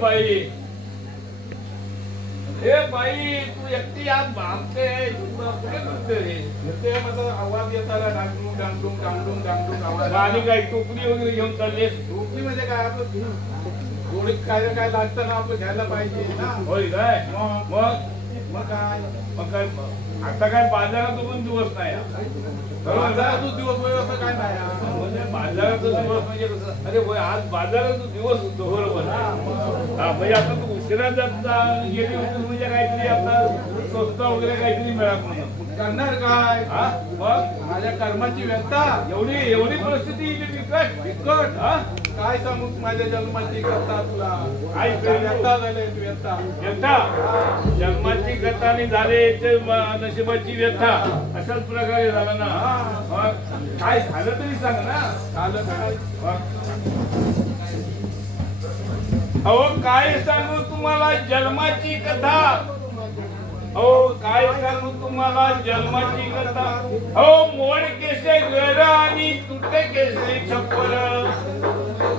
बाई हे बाई तू एकटी आज भागते कुठे करते ते माझा आवाज येताना डांगडुंग डांगडुंग डांगडुंग डांगडुंग आवाज आणि काय टोपली वगैरे घेऊन चालले टोपली म्हणजे काय आपलं गोळीत काय काय लागतं ना आपलं घ्यायला पाहिजे ना होय काय मग काय आता काय बाजारात पण दिवस नाही बाजारातून दिवस होय असं काय नाही म्हणजे बाजाराचा दिवस म्हणजे कसं अरे होय आज बाजाराचा दिवस होतो बरोबर हा म्हणजे आता तू उशिरा जाता गेली होती म्हणजे काहीतरी आता स्वस्त वगैरे काहीतरी मिळत म्हणून करणार काय हा मग माझ्या कर्माची व्यथा एवढी परिस्थिती बिकट हा काय सांगू माझ्या जन्माची कथा तुला काय व्यथा झाले व्यथा जन्माची कथा आणि झाले नशिबाची व्यथा अशाच प्रकारे झाला ना काय झालं तरी सांग ना झालं काय अहो काय सांगू तुम्हाला जन्माची कथा हो काय सांगू तुम्हाला जन्माची कथा हो मोड केसे घर आणि तुटे केसे छप्पर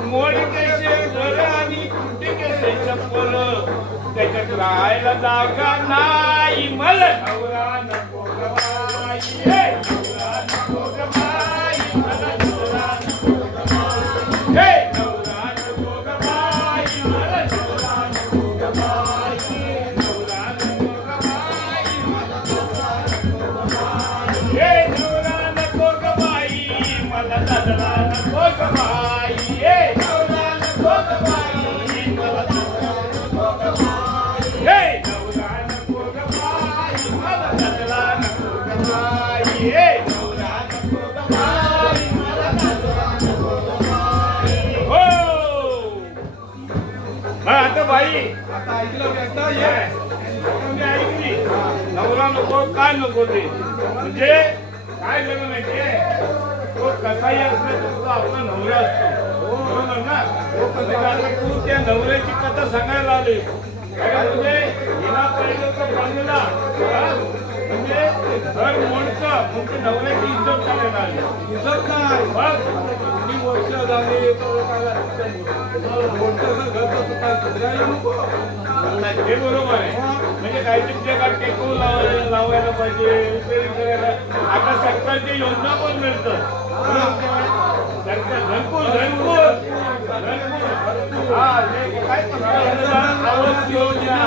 मोड केसे घर आणि तुटे केसे छप्पर त्याच्यात राहायला जागा नाही मला नवरा नको ग बाई नवरा नको ग बाई मला नवरा नको ग बाई नवरा नको ग बाई मला नवरा नको ग बाई नवरा नको ग बाई मला नवरा नको ग बाई नवरा नको ग बाई मला नवरा नको ग बाई नवरा नको ग बाई मला नवरा नको ग बाई नवरा नको ग बाई मला नवरा नको ग बाई नवरा नको ग बाई मला नवरा नको ग बाई हो आता बाई आता ऐकलं व्यथा ये मी ऐकली नवरा नको काय नको ते म्हणजे काय झालं माहितीये तो कसाही असला तर तो आपला नवरा असतो बरोबर ना तू त्या नवऱ्याची कथा सांगायला आली म्हणजे हिला पहिलं तर बांधला म्हणजे घर मोडतं मग ते नवऱ्याची इज्जत करायला आली इज्जत नाही बघ किती वर्ष झाली हे बरोबर आहे म्हणजे काहीतरी जगात टेकून लावायला पाहिजे रिपेअरिंग करायला आता सरकारची योजना पण मिळतं सरकार घरकुल आवास योजना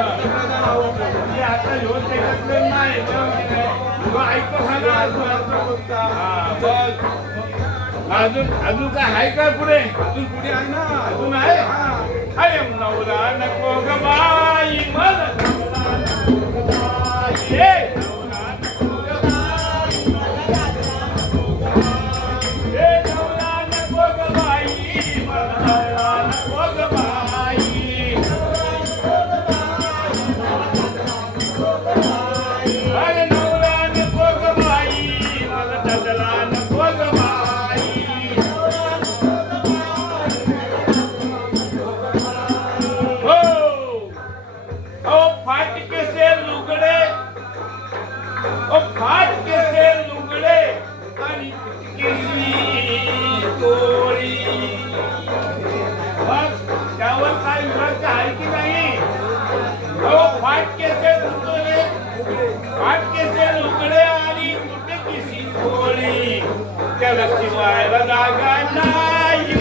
म्हणजे आता त्याच्यातलं नाही अजून काय आहे काय पुढे अजून पुढे आहे ना अजून आहे नवरा नको ग बाई मला नवरा नको ग बाई नवरा नको ग बाई मला नवरा नको ग बाई मला नवरा नको ग बाई अरे नवरा नको ग बाई मला नवरा नको ग बाई त्यावर काय विभाग आहे की नाही फाटकेचे लुगडे आणि कुठे किसी थोडी त्याला शिवायला जागा नाही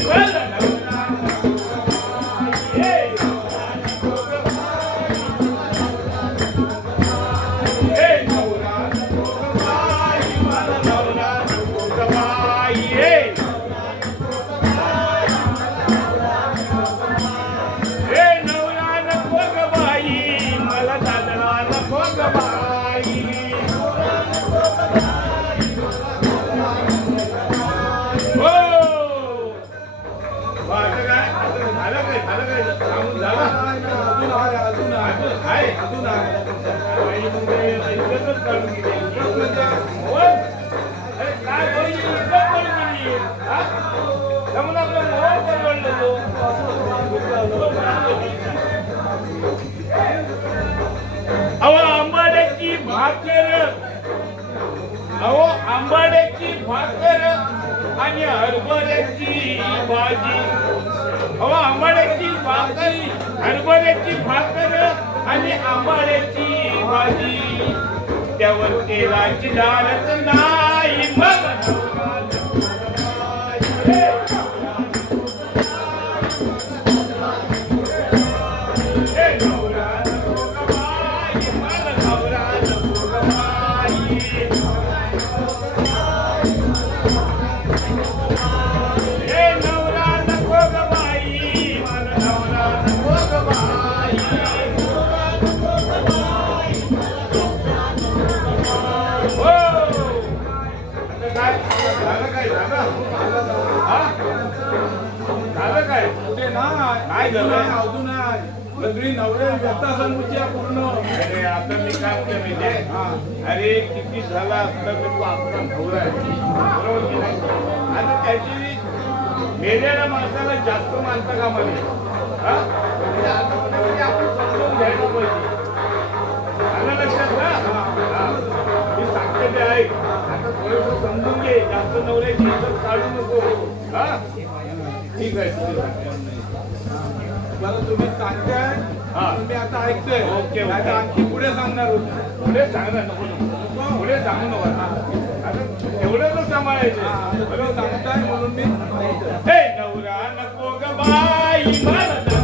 नवरा नको ग बाई मला नवरा नको ग बाई आंबाड्याची भाकर आणि हरभऱ्याची भाजी. अहो आंबाड्याची भाकर, हरभऱ्याची भाकर आणि आंबाड्याची भाजी. त्यावर तेलाची डाळच नाही मग नाही झालं अजून सगळी नवरे व्यथा समोरच्या पूर्ण. अरे आता मी काय म्हणते माहितीये, अरे किती झाला असता तर तू आपला नवरा आहे बरोबर की नाही? आता त्याची मेलेल्या माणसाला जास्त मानता कामा नये. म्हणजे आता कुठेतरी आपण समजून घ्यायला पाहिजे. आलं लक्षात ना? मी सांगते ते ऐक. आता थोडंसं समजून घे, जास्त नवऱ्याची इज्जत काढू नको. ठीक आहे. बरं तुम्ही सांगताय, मी आता ऐकतोय. Okay, okay. आता आणखी पुढे सांगणार होतो. पुढे सांगणार नको, पुढे सांगू नका. आता एवढं तर सांभाळायचं. बरोबर सांगताय म्हणून मी हे नवरा नको ग बाई मला